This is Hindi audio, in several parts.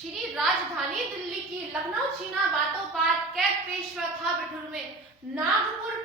श्री राजधानी दिल्ली की लखनऊ छीना बातों पात कैद पेशवा था बिठुर में, नागपुर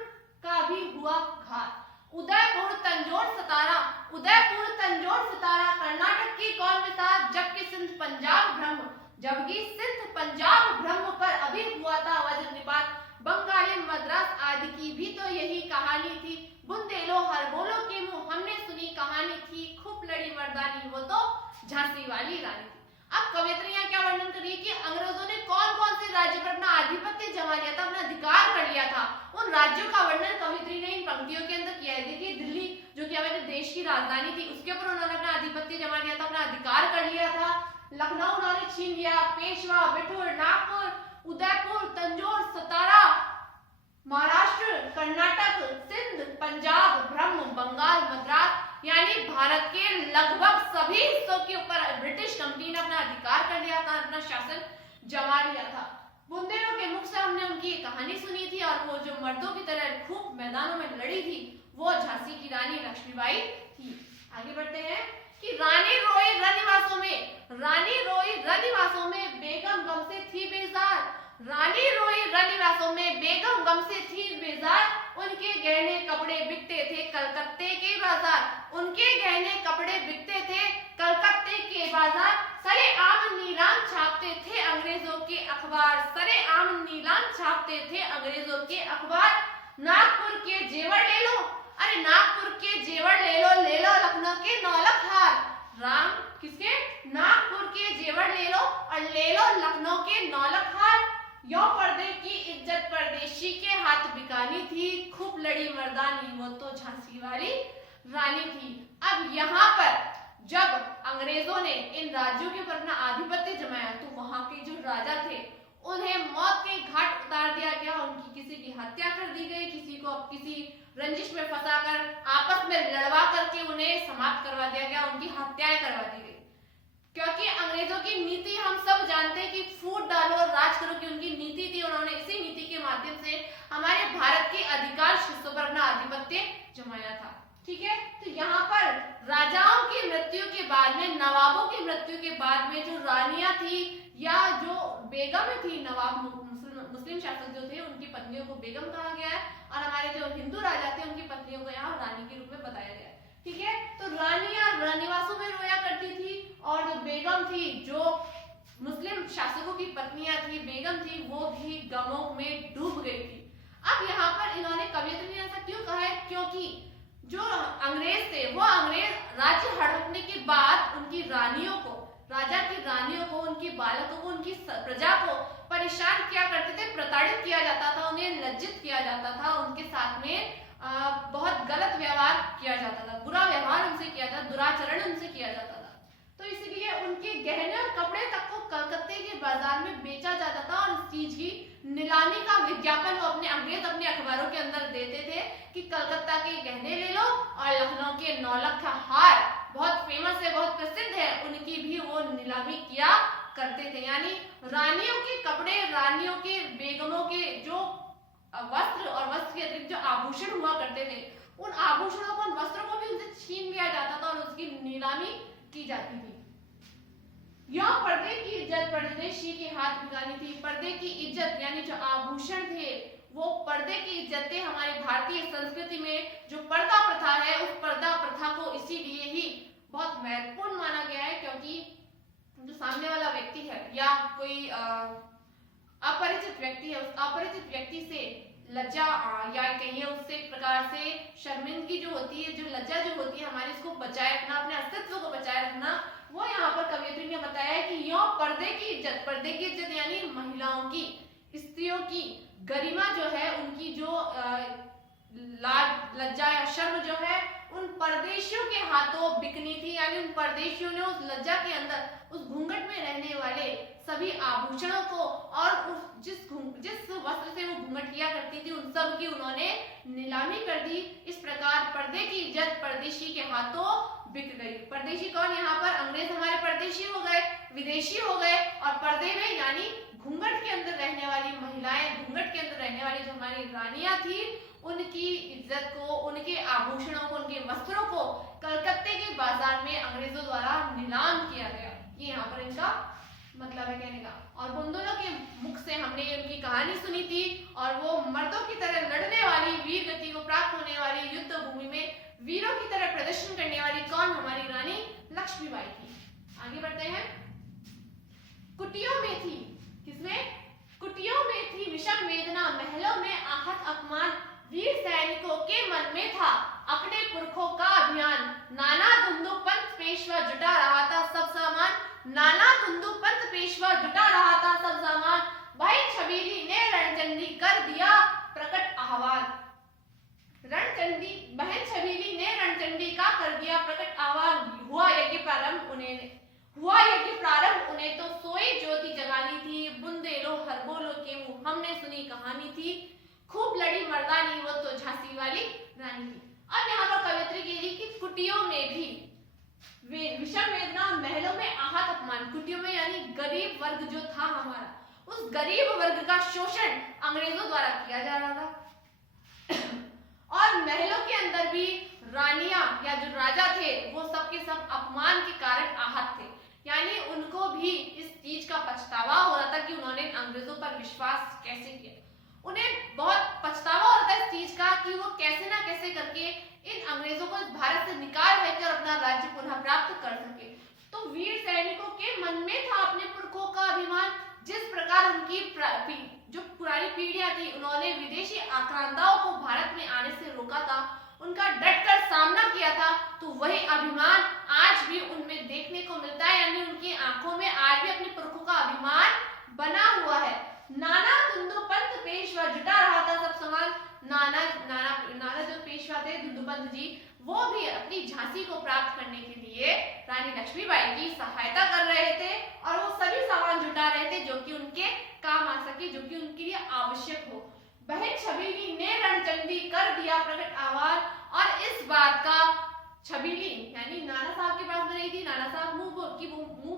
का भी हुआ घात। उदयपुर तंजौर सतारा, उदयपुर तंजौर सतारा कर्नाटक की कौन मिसाल, जबकि सिंध पंजाब ब्रह्म, जबकि सिंध पंजाब ब्रह्म पर अभी हुआ था वज्रनिपात। बंगाली मद्रास आदि की भी तो यही कहानी थी, बुंदेलो हर बोलो के मुंह हमने सुनी कहानी थी, खूब लड़ी मर्दानी वो तो झांसी वाली रानी थी। अब कवियत्री यहाँ क्या वर्णन कर रही है कि अंग्रेजों ने कौन कौन से राज्य पर अपना आधिपत्य जमा लिया था, अपना अधिकार कर लिया था, उन राज्यों का वर्णन कवियत्री ने इन पंक्तियों के अंदर किया है। देखिए दिल्ली जो कि हमारे देश की राजधानी थी उसके ऊपर उन्होंने अपना आधिपत्य जमा लिया था, अपना अधिकार कर लिया था। लखनऊ उन्होंने छीन लिया, पेशवा, बिठूर, नागपुर, उदयपुर, तंजौर, सतारा, महाराष्ट्र, कर्नाटक, सिंध, पंजाब, ब्रह्म, बंगाल, मद्रास यानी भारत के लगभग सभी हिस्सों के ऊपर ब्रिटिश कंपनी ने अपना अधिकार कर लिया था, अपना शासन जमा लिया था। बुंदेलों के मुख से हमने उनकी कहानी सुनी थी और वो जो मर्दों की तरह खूब मैदानों में लड़ी थी वो झांसी की रानी लक्ष्मीबाई थी। आगे बढ़ते हैं कि रानी रोई रनिवासों में, रानी रोई रनिवासों में बेगम गम से थी बेजार, रानी रोई रनिवासों में बेगम गम से थी बेजार, उनके गहने कपड़े बिकते थे कलकत्ते के बाजार, उनके गहने कपड़े बिकते थे कलकत्ते के बाजार, सरे आम नीलाम छापते थे अंग्रेजों के अखबार, सरे आम नीलाम छापते थे अंग्रेजों के अखबार। नागपुर के जेवर ले लो, अरे नागपुर के जेवर ले लो लखनऊ के नौलख हार, राम किसके, नागपुर के जेवर ले लो और ले लो लखनऊ के नौलख हार। यो पर्दे की इज्जत परदेशी के हाथ बिकानी थी, खूब लड़ी मर्दानी वो तो झांसी वाली रानी थी। अब यहाँ पर जब अंग्रेजों ने इन राज्यों के ऊपर अपना आधिपत्य जमाया तो वहां के जो राजा थे उन्हें मौत के घाट उतार दिया गया, उनकी किसी की हत्या कर दी गई, किसी को किसी रंजिश में फंसाकर आपस में लड़वा करके उन्हें समाप्त करवा दिया गया, उनकी हत्याएं करवा दी गई। क्योंकि अंग्रेजों की नीति हम सब जानते हैं कि फूट डालो और राज करो की उनकी नीति थी। उन्होंने इसी नीति के माध्यम से हमारे भारत के अधिकांश हिस्सों पर अपना आधिपत्य जमाया था। ठीक है, तो यहाँ पर राजाओं की मृत्यु के बाद में, नवाबों की मृत्यु के बाद में जो रानियां थी या जो बेगम थी, नवाब मुस्लिम शासक जो थे उनकी पत्नियों को बेगम कहा गया है और हमारे जो हिंदू राजा थे उनकी पत्नियों को यहाँ रानी के रूप में बताया गया है। ठीक है, तो रानियां रनिवासों में रोया करती थी और जो बेगम थी, जो मुस्लिम शासकों की पत्नियां थी, बेगम थी, वो भी गमों में डूब गई थी। अब यहाँ पर इन्होंने कवियत्री ने ऐसा क्यों कहा है, क्योंकि जो अंग्रेज थे वो अंग्रेज राज्य हड़पने के बाद उनकी रानियों को, राजा की रानियों को, उनके बालकों को, उनकी प्रजा को परेशान किया करते थे, प्रताड़ित किया जाता था, उन्हें लज्जित किया जाता था, उनके साथ में बहुत गलत व्यवहार किया जाता था, बुरा व्यवहार उनसे किया जाता, दुराचरण उनसे किया जाता था। तो इसलिए उनके गहने और कपड़े तक को कलकत्ते के बाजार में बेचा जाता था और इस चीज की नीलामी का विज्ञापन वो अंग्रेज अपने अखबारों के अंदर देते थे कि कलकत्ता के गहने ले लो और लखनऊ के नौलख का हार बहुत फेमस है, बहुत प्रसिद्ध है, उनकी भी वो नीलामी किया करते थे। यानी रानियों के कपड़े, रानियों के, बेगमों के जो वस्त्र और वस्त्र के अतिरिक्त जो आभूषण हुआ करते थे, उन आभूषणों को, उन वस्त्रों को भी उनसे छीन लिया जाता था और उसकी नीलामी की जाती थी। यह पर्दे की इज्जत परदेशी के हाथ बिकानी थी। पर्दे की इज्जत यानी जो आभूषण थे वो पर्दे की इज्जत थे। हमारे भारतीय संस्कृति में जो पर्दा प्रथा है उस पर्दा प्रथा को इसीलिए ही बहुत महत्वपूर्ण माना गया है क्योंकि जो सामने वाला व्यक्ति है या कोई अपरिचित व्यक्ति है, उस अपरिचित व्यक्ति से लज्जा या कहिए उससे एक प्रकार से शर्मिंदगी जो होती है, जो लज्जा जो होती है हमारी, उसको बचाए रखना, अपने अस्तित्व को बचाए रखना, वो यहाँ पर कवियत्री ने बताया है कि यो पर्दे की इज्जत, पर्दे की इज्जत यानी महिलाओं की, स्त्रियों की गरिमा जो है, उनकी जो लाज, लज्जा या शर्म जो है उन परदेशियों के हाथों बिकनी थी। यानी उन परदेशियों ने उस लज्जा के अंदर, उस घूंघट में रहने वाले सभी आभूषणों को और उस जिस वस्त्र से वो घूंघट किया करती थी उन सब की उन्होंने नीलामी कर दी। इस प्रकार पर्दे की इज्जत परदेशी के हाथों बिक गई। परदेशी कौन, यहाँ पर अंग्रेज हमारे परदेशी हो गए, विदेशी हो गए, और पर्दे में यानी घूंघट के अंदर रहने वाली महिलाएं, घूंघट के अंदर रहने वाली जो हमारी रानियां थी, उनकी इज्जत को, उनके आभूषणों को, उनके वस्त्रों को कलकत्ते के बाजार में अंग्रेजों द्वारा नीलाम किया गया। ये यहाँ पर इनका मतलब है कहने का। और बुंदेलों के मुख से हमने उनकी कहानी सुनी थी और वो मर्दों की तरह लड़ने वाली, वीर गति को प्राप्त होने वाली, युद्ध भूमि में वीरों की तरह प्रदर्शन करने वाली कौन? हमारी रानी लक्ष्मीबाई थी। आगे बढ़ते हैं। कुटियों में थी, किसमें? कुटियों में थी विषम वेदना, महलों में आहत अपमान, वीर सैनिकों के मन में था अपने पुरखों का अभिमान। नाना धुंधु पंत पेशवा जुटा रहा था सब सामान, नाना धुंधु पंत पेशवा जुटा रहा था सब सामान। भाई छबीली ने रणचंडी कर दिया प्रकट आह्वान। रणचंडी, बहन छबीली ने रणचंडी का कर दिया प्रकट आह्वान। हुआ यज्ञ प्रारंभ उन्हें तो सोई ज्योति जगानी थी, बुंदेलो हरबोलो के मुंह हमने सुनी कहानी थी, खूब लड़ी मर्दानी वो तो झांसी वाली रानी थी। अब यहाँ पर कवियत्री कह रही कि कुटियों में भी विषम वेदना, महलों में आहत अपमान। कुटियों में यानी गरीब वर्ग जो था हमारा, उस गरीब वर्ग का शोषण अंग्रेजों द्वारा किया जा रहा था और महलों के अंदर भी रानियां या जो राजा थे वो सबके सब अपमान के कारण आहत थे, यानी उनको भी इस चीज का पछतावा हो रहा था कि उन्होंने अंग्रेजों पर विश्वास कैसे किया। उन्हें बहुत पछतावा हो रहा था इस चीज का कि वो कैसे ना कैसे करके इन अंग्रेजों को इस भारत से निकाल फेंकर अपना राज्य पुनः प्राप्त कर सके। तो वीर सैनिकों के मन में था अपने पुरखों का अभिमान। जिस प्रकार उनकी जो पुरानी पीढ़ियां थी उन्होंने विदेशी आक्रांताओं को भारत में आने से रोका था, उनका डटकर सामना किया था, तो वही अभिमान आज भी उनमें देखने को मिलता है, यानी उनकी आंखों में आज भी अपने पुरखों का अभिमान बना हुआ है। नाना धुंधु पंत पेशवा जुटा रहा था सब समान। नाना जो पेशवा थे धुंधुपंत जी, वो भी अपनी झांसी को प्राप्त करने के लिए रानी लक्ष्मीबाई की सहायता कर रहे थे और वो सभी सामान जुटा रहे थे जो कि उनके काम आ सके, जो कि उनके लिए आवश्यक हो। बहन छबीली ने रणचंडी कर दिया प्रकट आह्वान, और इस बात का छबीली यानी नाना साहब के पास में रही थी। नाना साहब मुंह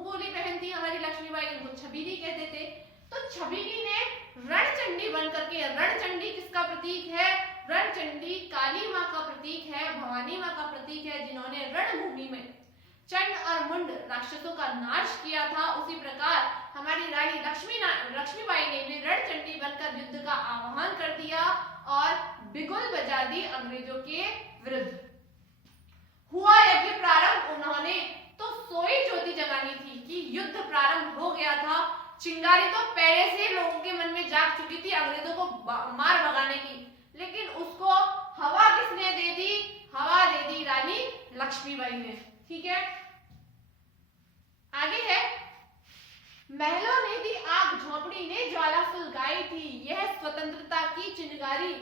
बोली बहन थी हमारी लक्ष्मीबाई, उनको छबीली कहते थे। तो छबीली ने रणचंडी बन करके, रणचंडी किसका प्रतीक है? रणचंडी काली माँ का प्रतीक है, भवानी माँ का प्रतीक है, जिन्होंने रणभूमि में चंड और मुंड राक्षसों का नाश किया था। उसी प्रकार हमारी रानी लक्ष्मीबाई ने भी रणचंडी बनकर युद्ध का आह्वान कर दिया और बिगुल बजा दी अंग्रेजों के विरुद्ध। हुआ यज्ञ प्रारंभ उन्होंने तो सोई ज्योति जगानी थी कि युद्ध प्रारंभ हो गया था। चिंगारी तो पहले से लोगों के मन में जाग चुकी थी अंग्रेजों को मार भगाने की, लेकिन उसको हवा किसने दे दी? हवा दे दी रानी लक्ष्मीबाई ने। ठीक है, आगे है। महलों ने दी आग, झोपड़ी ने ज्वाला सुलगाई थी, यह स्वतंत्रता की चिंगारी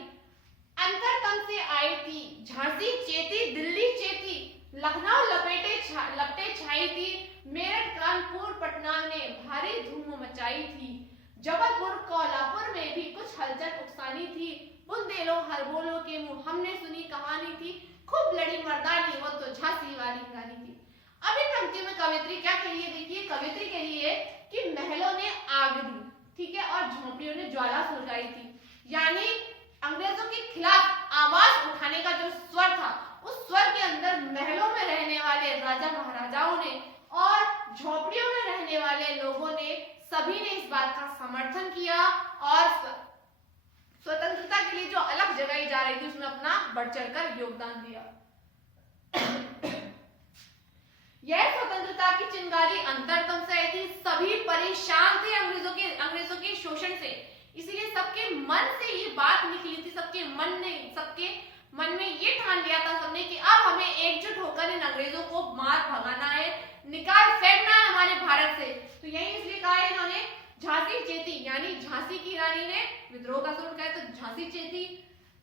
अंतरतम से आई थी। झांसी चेती, दिल्ली चेती, लखनऊ लपटे छाई थी, मेरठ कानपुर पटना ने भारी धूम मचाई थी, जबलपुर कोल्हापुर में भी कुछ हलचल उकसानी थी, बुंदेलो हरबोलो के मुंह हमने सुनी कहानी थी, खूब लड़ी मर्दानी वो तो झांसी वाली रानी थी। अब इन पंक्तियों में कवियत्री क्या कह रही है? देखिए, कवियत्री कह रही है कि महलों ने आग दी, ठीक है, और झोंपड़ियों ने ज्वाला सुलगाई थी, यानी अंग्रेजों के खिलाफ आवाज उठाने का जो स्वर था, उस स्वर के अंदर महलों में रहने वाले राजा महाराजाओं ने और झोपड़ियों में रहने वाले लोगों ने, सभी ने इस बात का समर्थन किया और स्वतंत्रता के लिए जो अलग जगाई जा रही थी उसमें अपना बढ़ चढ़कर योगदान दिया। यह स्वतंत्रता की चिंगारी अंतरतम से आई थी, सभी परेशान थे अंग्रेजों के शोषण से, इसलिए सबके मन से ये बात निकली थी, सबके मन में ये ठान लिया था सबने कि अब हमें एकजुट होकर इन अंग्रेजों को मार भगाना है, निकाल फेंकना है हमारे भारत से। तो यही इसलिए कहा है इन्होंने झांसी चेती, यानी झांसी की रानी ने विद्रोह का स्वर उठाया, तो झांसी चेती,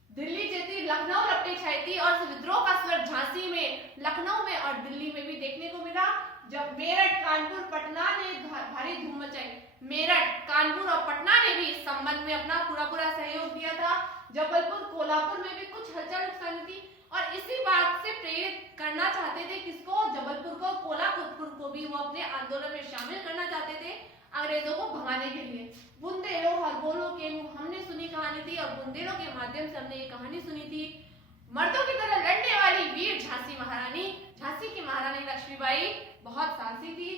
दिल्ली चेती, लखनऊ लपटे छाई थी, और विद्रोह का स्वर झांसी में, लखनऊ में और दिल्ली में भी देखने को मिला। जब मेरठ, कानपुर, पटना ने भारी धूम मचाई, मेरठ, कानपुर और पटना ने भी इस संबंध में अपना पूरा सहयोग दिया था। जबलपुर, कोल्हापुर में भी कुछ हलचल उकसानी थी और इसी बात से प्रेरित करना चाहते थे किसको? जबलपुर को, कोल्हापुर को भी वो अपने आंदोलन में शामिल करना चाहते थे अंग्रेजों को भगाने के लिए। बुंदेलो हरबोलो के मुंह हमने सुनी कहानी थी, और बुंदेलो के माध्यम से हमने ये कहानी सुनी थी। मर्दों की तरह लड़ने वाली वीर झांसी की महारानी लक्ष्मीबाई बहुत साहसी थी,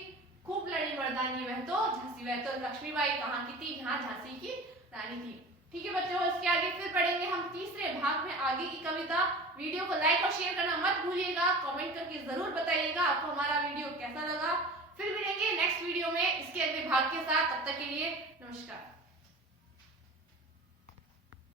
खूब लड़ी मर्दानी वह तो झांसी, वह तो लक्ष्मीबाई कहाँ की थी, यहाँ झांसी की रानी थी। ठीक है बच्चों, इसके आगे फिर पढ़ेंगे हम तीसरे भाग में आगे की कविता। वीडियो को लाइक और शेयर करना मत भूलिएगा, कमेंट करके जरूर बताइएगा आपको हमारा वीडियो कैसा लगा। फिर मिलेंगे नेक्स्ट वीडियो में इसके अगले भाग के साथ, तब तक के लिए नमस्कार।